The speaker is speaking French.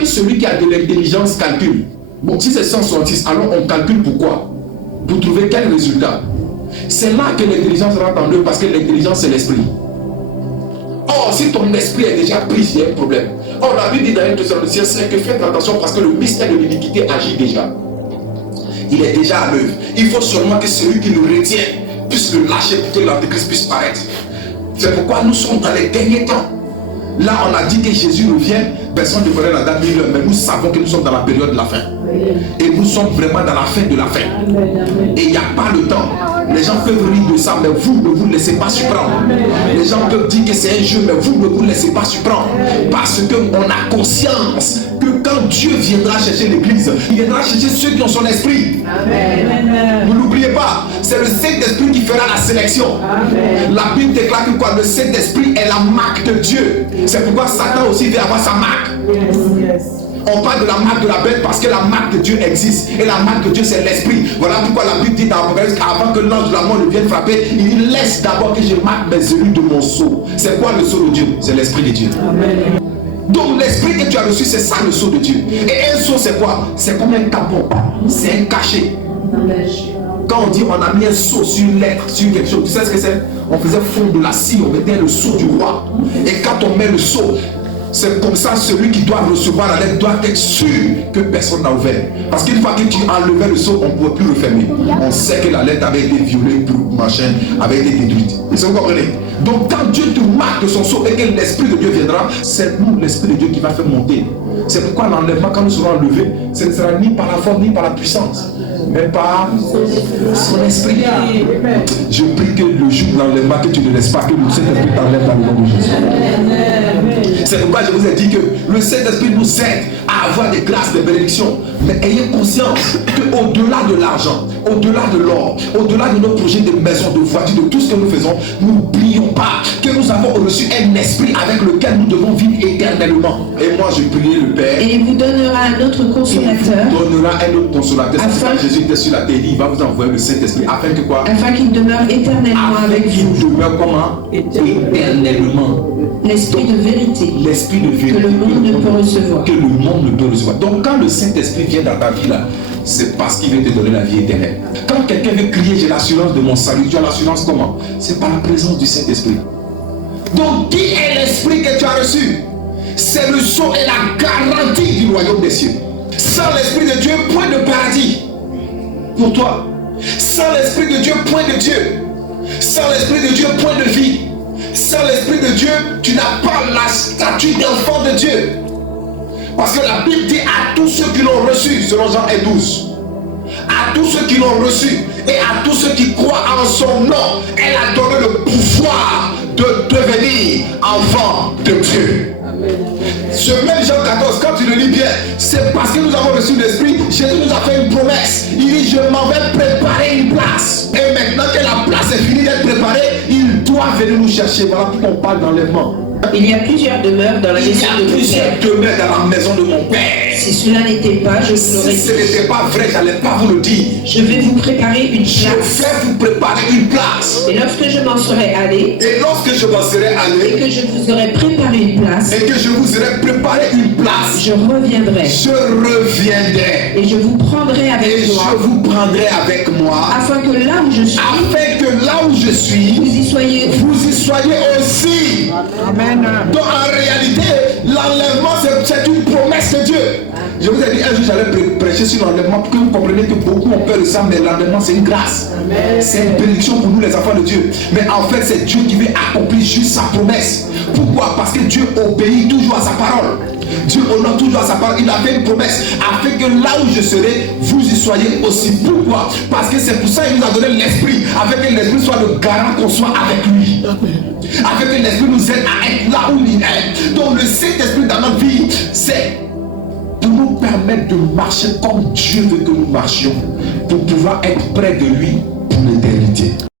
que celui qui a de l'intelligence calcule. Bon, si c'est 166, alors on calcule pourquoi? Pour trouver quel résultat? C'est là que l'intelligence rentre en eux, parce que l'intelligence, c'est l'esprit. Or, si ton esprit est déjà pris, il y a un problème. Or, la Bible dit dans 1 Thessaloniciens 5 que faites attention parce que le mystère de l'iniquité agit déjà. Il est déjà à l'œuvre. Il faut seulement que celui qui nous retient puisse le lâcher pour que l'antéchrist puisse paraître. C'est pourquoi nous sommes dans les derniers temps. Là, on a dit que Jésus revient. Personne ne connaît la date, mais nous savons que nous sommes dans la période de la fin. Et nous sommes vraiment dans la fin de la fin. Et il n'y a pas le temps. Les gens peuvent rire de ça, mais vous ne vous laissez pas surprendre. Les gens peuvent dire que c'est un jeu, mais vous ne vous laissez pas surprendre. Parce qu'on a conscience que quand Dieu viendra chercher l'église, il viendra chercher ceux qui ont son esprit. Amen. Vous n'oubliez pas, c'est le Saint-Esprit qui fera la sélection. Amen. La Bible déclare que quoi? Le Saint-Esprit est la marque de Dieu. C'est pourquoi Satan aussi veut avoir sa marque. Yes. On parle de la marque de la bête parce que la marque de Dieu existe. Et la marque de Dieu, c'est l'esprit. Voilà pourquoi la Bible dit dans l'Apocalypse qu'avant que l'ange de la mort ne vienne frapper, il laisse d'abord que je marque mes élus de mon sceau. C'est quoi le sceau de Dieu? C'est l'esprit de Dieu. Amen. Donc l'esprit que tu as reçu, c'est ça le sceau de Dieu. Et un sceau, c'est quoi? C'est comme un capot. C'est un cachet. Quand on dit on a mis un sceau sur une lettre, sur quelque chose, tu sais ce que c'est? On faisait fondre de la scie, on mettait le sceau du roi. Et quand on met le sceau, c'est comme ça, celui qui doit recevoir la lettre doit être sûr que personne n'a ouvert. Parce qu'une fois que tu enlevais le sceau, on ne pouvait plus le fermer. On sait que la lettre avait été violée, machin, avait été détruite. Vous comprenez? Donc quand Dieu te marque de son sceau et que l'Esprit de Dieu viendra, c'est nous, l'Esprit de Dieu, qui va faire monter. C'est pourquoi l'enlèvement, quand nous serons enlevés, ce ne sera ni par la force, ni par la puissance, mais par son esprit. Je prie que le jour de l'enlèvement, que tu ne laisses pas que le Saint-Esprit t'enlève dans le nom de Jésus. C'est pourquoi je vous ai dit que le Saint-Esprit nous aide à avoir des grâces, des bénédictions. Mais ayez conscience qu'au-delà de l'argent, au-delà de l'or, au-delà de nos projets de maison, de voiture, de tout ce que nous faisons, n'oublions pas que nous avons reçu un esprit avec lequel nous devons vivre éternellement. Et moi, je prie le Père. Et il vous donnera un autre consolateur. Il vous donnera un autre consolateur. Afin... Jésus était sur la terre, il va vous envoyer le Saint-Esprit. Afin que quoi? Afin qu'il demeure éternellement avec vous. Qu'il demeure comment? Éternellement. L'esprit de vérité. L'esprit de vérité. Que le monde ne peut recevoir. Que le monde ne peut recevoir. Donc quand le Saint-Esprit vient dans ta vie là, c'est parce qu'il veut te donner la vie éternelle. Quand quelqu'un veut crier j'ai l'assurance de mon salut, tu as l'assurance comment? C'est par la présence du Saint-Esprit. Donc qui est l'esprit que tu as reçu? C'est le sceau et la garantie du royaume des cieux. Sans l'esprit de Dieu, point de paradis pour toi. Sans l'esprit de Dieu, point de Dieu. Sans l'esprit de Dieu, point de vie. Sans l'esprit de Dieu, tu n'as pas la statue d'enfant de Dieu. Parce que la Bible dit à tous ceux qui l'ont reçu, selon Jean 12, à tous ceux qui l'ont reçu et à tous ceux qui croient en son nom, elle a donné le pouvoir de devenir enfant de Dieu. Amen. Ce même Jean 14, quand tu le lis bien, c'est parce que nous avons reçu l'Esprit, Jésus nous a fait une promesse. Il dit, je m'en vais préparer une place. Et maintenant que la place est finie d'être préparée, il doit venir nous chercher. Voilà pourquoi on parle d'enlèvement. Il y a plusieurs demeures dans la maison de mon Père. Il y a plusieurs demeures dans la maison de mon Père. Si cela n'était pas, je vous l'aurais dit. Si ce n'était pas vrai, je n'allais pas vous le dire. Je vais vous préparer une place. Je vais vous préparer une place. Et lorsque je m'en serai allé. Et lorsque je m'en serai allé. Et que je vous aurai préparé une place. Et que je vous aurai préparé une place. Je reviendrai. Je reviendrai. Et je vous prendrai avec moi. Et je vous prendrai avec moi. Afin que là où je suis. Afin que là où je suis. Vous y soyez. Vous y soyez aussi. Amen. Donc en réalité, l'enlèvement c'est une promesse de Dieu. Je vous ai dit un jour j'allais prêcher sur l'enlèvement pour que vous compreniez que beaucoup ont peur de ça, mais l'enlèvement c'est une grâce. C'est une bénédiction pour nous les enfants de Dieu. Mais en fait c'est Dieu qui veut accomplir juste sa promesse. Pourquoi? Parce que Dieu obéit toujours à sa parole. Dieu honore toujours à sa parole. Il a fait une promesse afin que là où je serai, vous y soyez aussi. Pourquoi? Parce que c'est pour ça qu'il nous a donné l'esprit, afin que l'esprit soit le garant qu'on soit avec lui. Afin que l'esprit nous aide à être là où il est. Donc le Saint-Esprit dans notre vie, c'est pour nous permettre de marcher comme Dieu veut que nous marchions, pour pouvoir être près de lui pour l'éternité.